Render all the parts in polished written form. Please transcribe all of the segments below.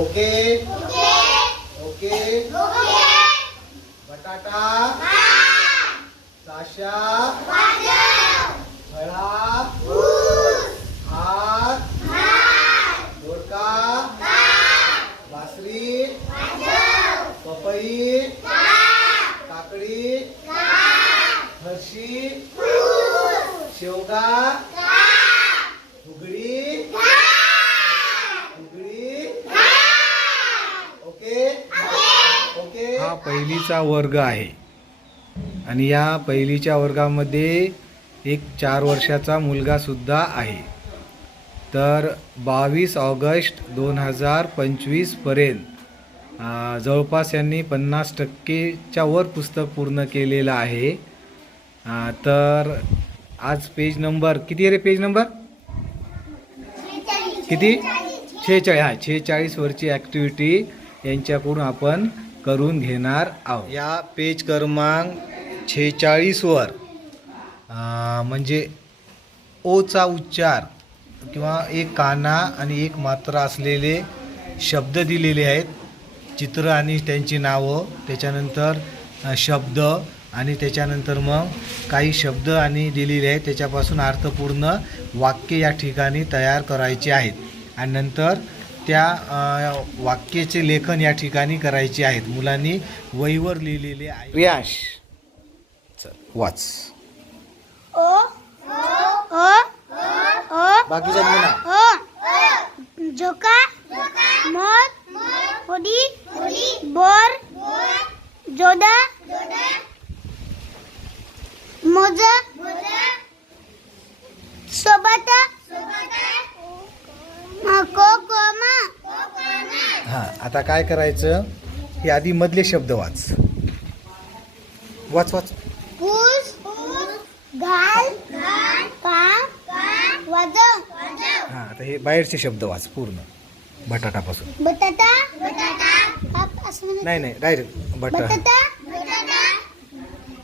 Okay okay बटाटा ताशा फळा हात दोडका बासरी पपई काकडी फरशी शेवगा फुगडी ओके ओके. हा पहिलीचा वर्ग आहे आणि या पहिलीच्या वर्गामध्ये एक 4 वर्षाचा मुलगा सुद्धा आहे. तर 22 ऑगस्ट 2025 पर्यंत जवळपास यांनी 50%च्या वर पुस्तक पूर्ण केलेलं आहे. तर आज पेज नंबर किती आहे रे? पेज नंबर किती? 46. हा 46 वरची ॲक्टिव्हिटी यांच्याकडून आपण करून घेणार आहोत. या पेज क्रमांक 46 वर म्हणजे ओचा उच्चार किंवा एक काना आणि एक मात्रा असलेले शब्द दिलेले आहेत. चित्र आणि त्यांची नावं, त्याच्यानंतर शब्द आणि त्याच्यानंतर मग काही शब्द आणि दिलेले आहेत त्याच्यापासून अर्थपूर्ण वाक्य या ठिकाणी तयार करायचे आहेत आणि नंतर त्या वाक्याचे लेखन या ठिकाणी करायचे आहेत. मुलांनी वहीवर लिहिलेले आहे. रियाश चल वाच. बाकीच्या मुला झोका मध होडी बोर जोदा मोजा सोबत कोकोमा. हां आता काय करायचं? हे आधी मधले शब्द वाच वाच वाच. पूस घाल काम वाजव. हां आता हे बाहेरचे शब्द वाच पूर्ण बटाटापासून. बटाटा नाही नाही डायरेक्ट बटाटा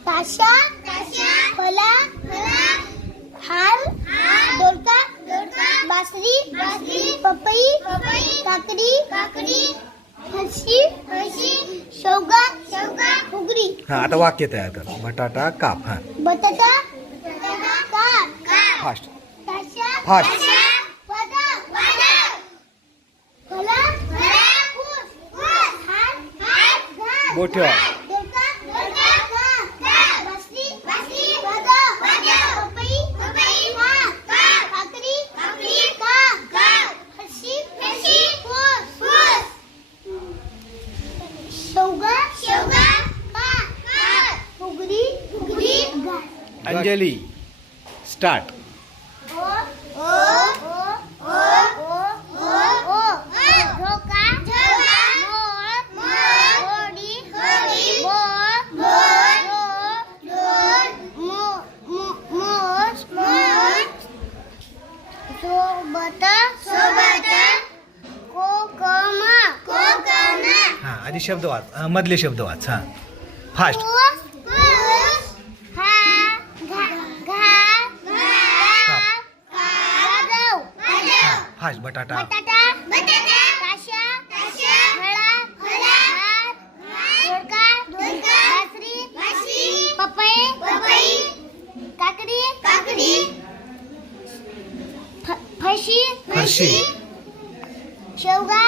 ताशा फला हार दोडका बासरी पपई काकडी फरशी शेवगा फुगडी. हां आता वाक्य तयार कर. बटाटा काप. हां बटाटा फास्ट ताशा फास्ट. बोट ठेवा. अंजली स्टार्ट. हां आधी शब्द वाच. मधले शब्द वाच. हां फास्ट. फास्ट बटाटा ताशा फळा हार दोडका बासरी पपई काकडी फरशी शेवगा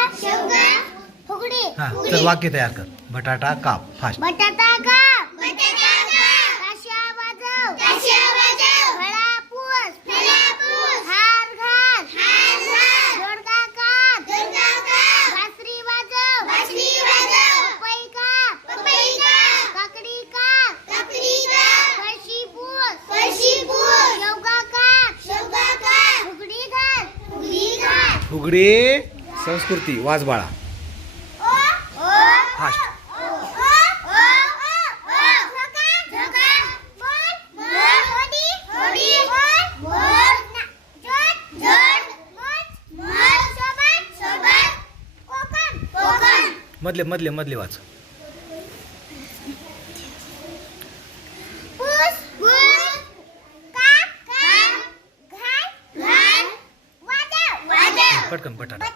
फुगडी. हां तर वाक्य तयार कर. बटाटा काप. फास्ट. बटाटा काप ताशा वाजव फळा पूस हार घाल दोडका काप बासरी वाजव पपई काप काकडी काप फरशी पूस शेवगा काप फुगडी घाल. फुगडी संस्कृती वाच बाळा. फास्ट. मधले वाच. पटकन बटाटा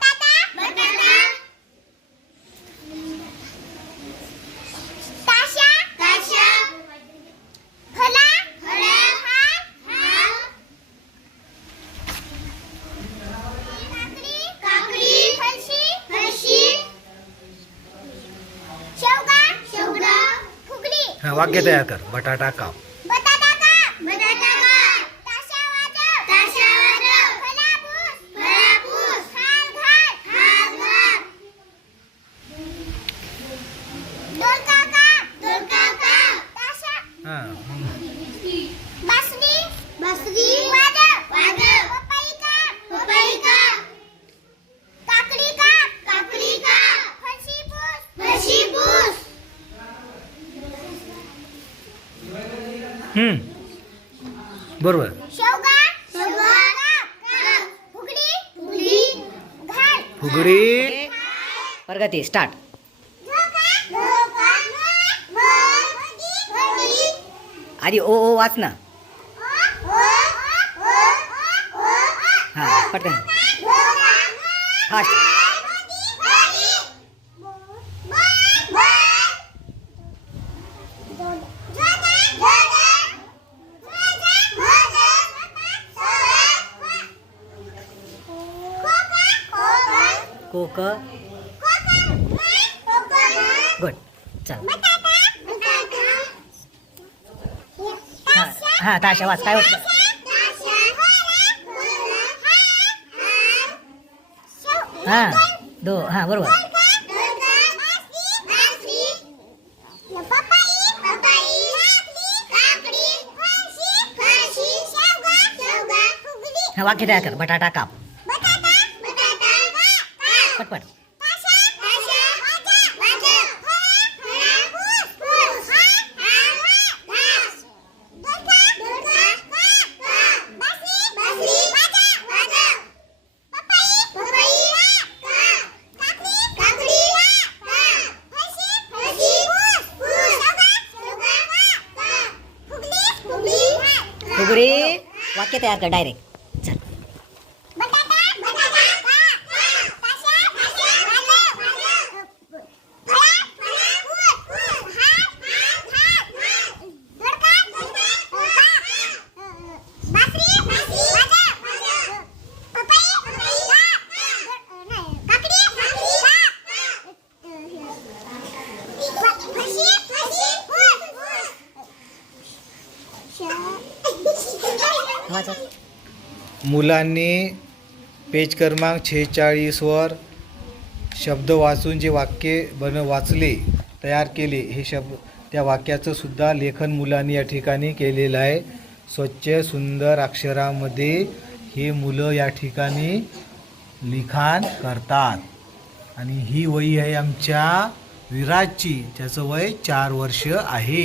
हा, वाक्य तयार कर. बटाटा काप. बटाटा काप. बटाटा काप. ताशा वाजव. ताशा वाजव. फलापूस. फलापूस. हार घाल. हार घाल. दोडका काप. दोडका काप. ताशा. हा. बासरी. बासरी. वाजव. वाजव. पपई काप. पपई काप. काकडी काप. काकडी काप. फरशी पूस. फरशी पूस. बरोबर. शेवगा. शेवगा. काप. फुगडी. फुगडी. घाल. फुगडी. प्रगती स्टार्ट. झोका. झोका. बळ. बळी. आधी ओ ओ वाच ना. हां पटकन फास्ट. कोक. गुड. चल. हां ताशा वाच काय होतं. हां हां बरोबर. हां वाक्य तयार कर. बटाटा काप. पटपट. फुगडी. वाक्य तयार कर डायरेक्ट. चल. वाच. मुलांनी पेज क्रमांक 46 वर शब्द वाचून जे वाक्य वाचले तयार केले हे शब्द त्या वाक्याचं सुद्धा लेखन मुलांनी या ठिकाणी केलेलं आहे. स्वच्छ सुंदर अक्षरामध्ये हे मुलं या ठिकाणी लिखाण करतात. आणि ही वही आहे आमच्या विराजची, त्याचं वय 4 वर्ष आहे.